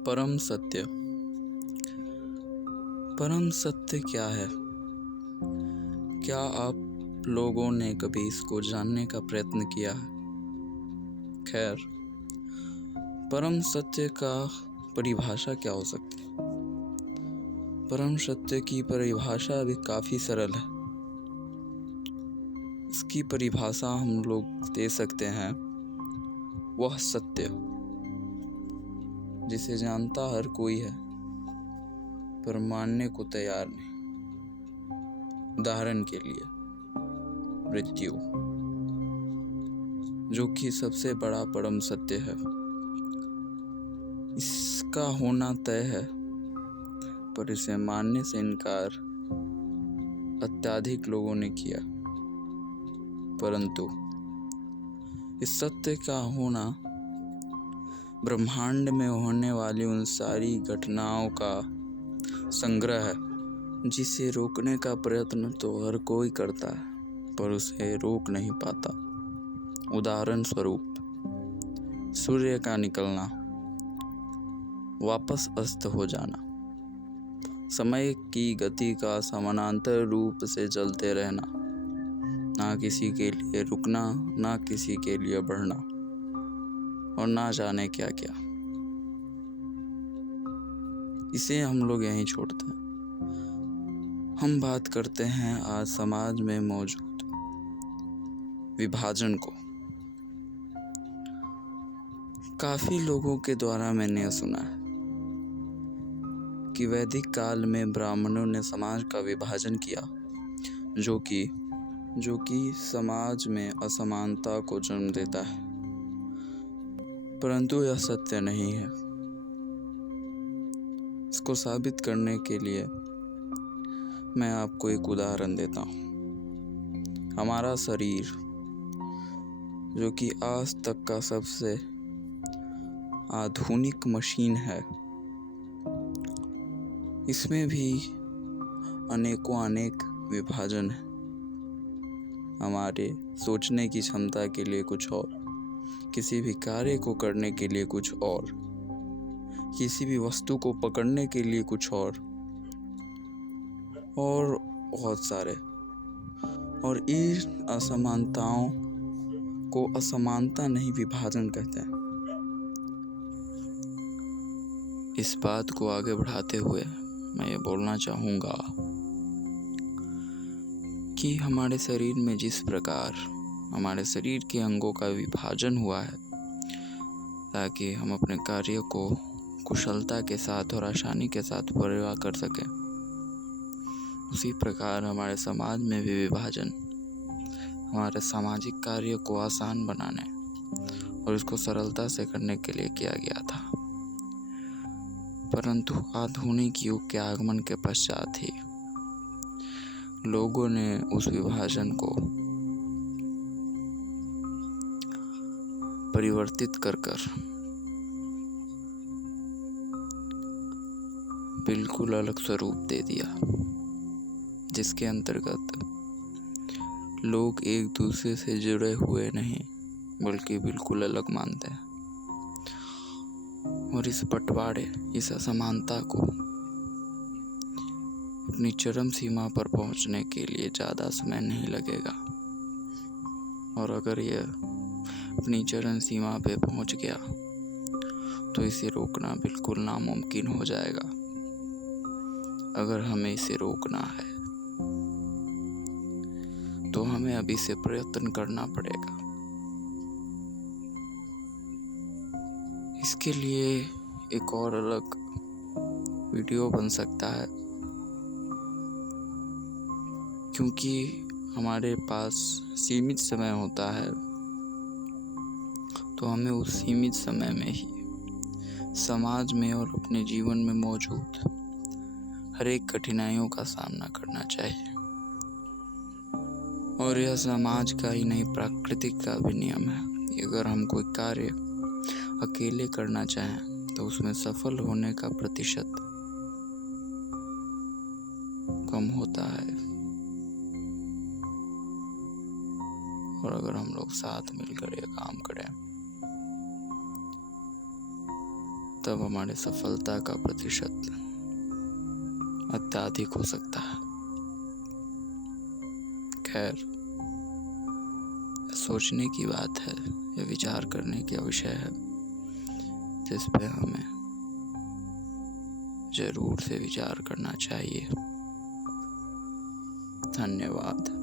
परम सत्य। परम सत्य क्या है? क्या आप लोगों ने कभी इसको जानने का प्रयत्न किया है? खैर, परम सत्य का परिभाषा क्या हो सकती है? परम सत्य की परिभाषा भी काफ़ी सरल है। इसकी परिभाषा हम लोग दे सकते हैं, वह सत्य जिसे जानता हर कोई है पर मानने को तैयार नहीं। उदाहरण के लिए मृत्यु, जो कि सबसे बड़ा परम सत्य है। इसका होना तय है, पर इसे मानने से इनकार अत्यधिक लोगों ने किया। परंतु इस सत्य का होना ब्रह्मांड में होने वाली उन सारी घटनाओं का संग्रह है, जिसे रोकने का प्रयत्न तो हर कोई करता है पर उसे रोक नहीं पाता। उदाहरण स्वरूप सूर्य का निकलना, वापस अस्त हो जाना, समय की गति का समानांतर रूप से चलते रहना, ना किसी के लिए रुकना, ना किसी के लिए बढ़ना, और ना जाने क्या क्या। इसे हम लोग यहीं छोड़ते हैं। हम बात करते हैं आज समाज में मौजूद विभाजन को। काफी लोगों के द्वारा मैंने सुना है कि वैदिक काल में ब्राह्मणों ने समाज का विभाजन किया, जो कि समाज में असमानता को जन्म देता है। परंतु यह सत्य नहीं है। इसको साबित करने के लिए मैं आपको एक उदाहरण देता हूँ। हमारा शरीर, जो कि आज तक का सबसे आधुनिक मशीन है, इसमें भी अनेक विभाजन है। हमारे सोचने की क्षमता के लिए कुछ और, किसी भी कार्य को करने के लिए कुछ और, किसी भी वस्तु को पकड़ने के लिए कुछ और बहुत सारे। और इन असमानताओं को असमानता नहीं, विभाजन कहते हैं। इस बात को आगे बढ़ाते हुए मैं ये बोलना चाहूँगा कि हमारे शरीर में जिस प्रकार हमारे शरीर के अंगों का विभाजन हुआ है ताकि हम अपने कार्य को कुशलता के साथ और आसानी के साथ पूरा कर सकें, उसी प्रकार हमारे समाज में भी विभाजन हमारे सामाजिक कार्य को आसान बनाने और इसको सरलता से करने के लिए किया गया था। परंतु आधुनिक युग के आगमन के पश्चात ही लोगों ने उस विभाजन को परिवर्तित कर बिल्कुल अलग स्वरूप दे दिया, जिसके अंतर्गत लोग एक दूसरे से जुड़े हुए नहीं बल्कि बिल्कुल अलग मानते हैं। और इस बंटवारे, इस असमानता को अपनी चरम सीमा पर पहुंचने के लिए ज़्यादा समय नहीं लगेगा। और अगर यह अपनी चरम सीमा पे पहुंच गया तो इसे रोकना बिल्कुल नामुमकिन हो जाएगा। अगर हमें इसे रोकना है तो हमें अभी से प्रयत्न करना पड़ेगा। इसके लिए एक और अलग वीडियो बन सकता है, क्योंकि हमारे पास सीमित समय होता है, तो हमें उस सीमित समय में ही समाज में और अपने जीवन में मौजूद हर एक कठिनाइयों का सामना करना चाहिए। और यह समाज का ही नहीं, प्राकृतिक का भी नियम है कि अगर हम कोई कार्य अकेले करना चाहें तो उसमें सफल होने का प्रतिशत कम होता है। और अगर हम लोग साथ मिलकर ये काम करें तब हमारे सफलता का प्रतिशत अत्यधिक हो सकता है। खैर, सोचने की बात है, यह विचार करने का विषय है जिस पे हमें जरूर से विचार करना चाहिए। धन्यवाद।